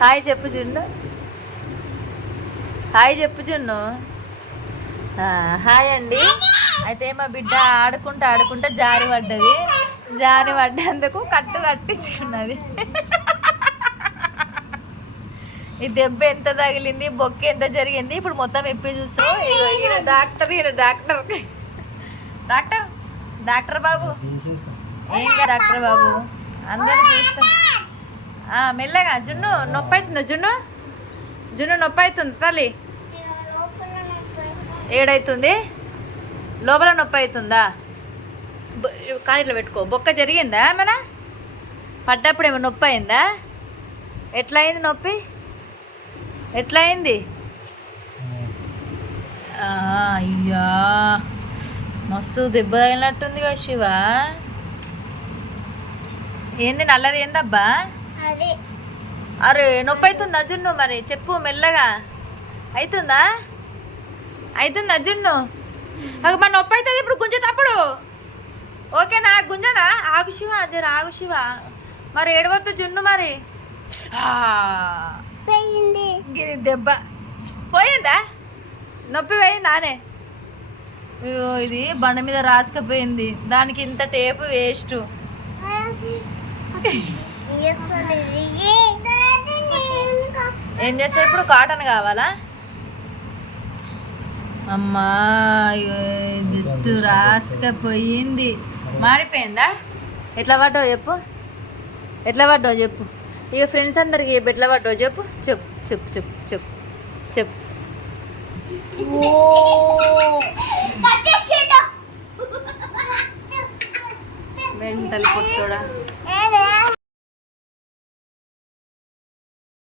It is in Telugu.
హాయ్ చెప్పు జున్ను. హాయ్ చెప్పు జున్ను. హాయ్ అండి. అయితే మా బిడ్డ ఆడుకుంటా ఆడుకుంటా జారి పడ్డది. జారి పడ్డందుకు కట్టు కట్టించుకున్నది. ఈ దెబ్బ ఎంత తగిలింది బొక్క ఎంత జరిగింది ఇప్పుడు మొత్తం ఇప్పి చూస్తాం ఈయన డాక్టర్ ఈయన డాక్టర్. డాక్టర్ డాక్టర్ బాబు. ఏం డాక్టర్ బాబు. అందరూ చూస్తాం. మెల్లగా జున్ను నొప్పి అవుతుందా జున్ను? జున్ను నొప్పి అవుతుంది తల్లి? ఏడైతుంది? లోపల నొప్పి అవుతుందా బొ- పెట్టుకో. బొక్క జరిగిందా మన పడ్డప్పుడు ఏమో నొప్పి అయిందా ఎట్లా అయింది నొప్పి? ఎట్లా అయింది అయ్యా. మస్తు దెబ్బ తగిలినట్టుంది కదా శివ. ఏంది నల్లది ఏందబ్బా? అరే నొప్పి అవుతుందా జున్ను మరి? చెప్పు మెల్లగా. అవుతుందా అవుతుందా జున్ను? అగ మరి నొప్పి అవుతుంది ఇప్పుడు గుంజేటప్పుడు? ఓకేనా? గుంజనా? ఆగు శివ జర ఆగు శివ. మరి ఏడవద్దు జున్ను మరి. పోయింది. దెబ్బ. పోయిందా? నొప్పి పోయిందానే అయ్యో ఇది బండ మీద రాసుకపోయింది. దానికి ఇంత టేపు వేస్ట్. ఏం చేస్తా ఇప్పుడు కాటన్ కావాలా? అమ్మా జస్ట్ రాసుకపోయింది. మాడిపోయిందా? ఎట్లా పడ్డావు చెప్పు. ఎట్లా పడ్డావు చెప్పు. ఇక ఫ్రెండ్స్ అందరికి చెప్పు ఎట్లా పడ్డావు చెప్పు. చెప్పు చెప్పు చెప్పు చెప్పు చెప్పు. మెంటల్ పుట్టోడా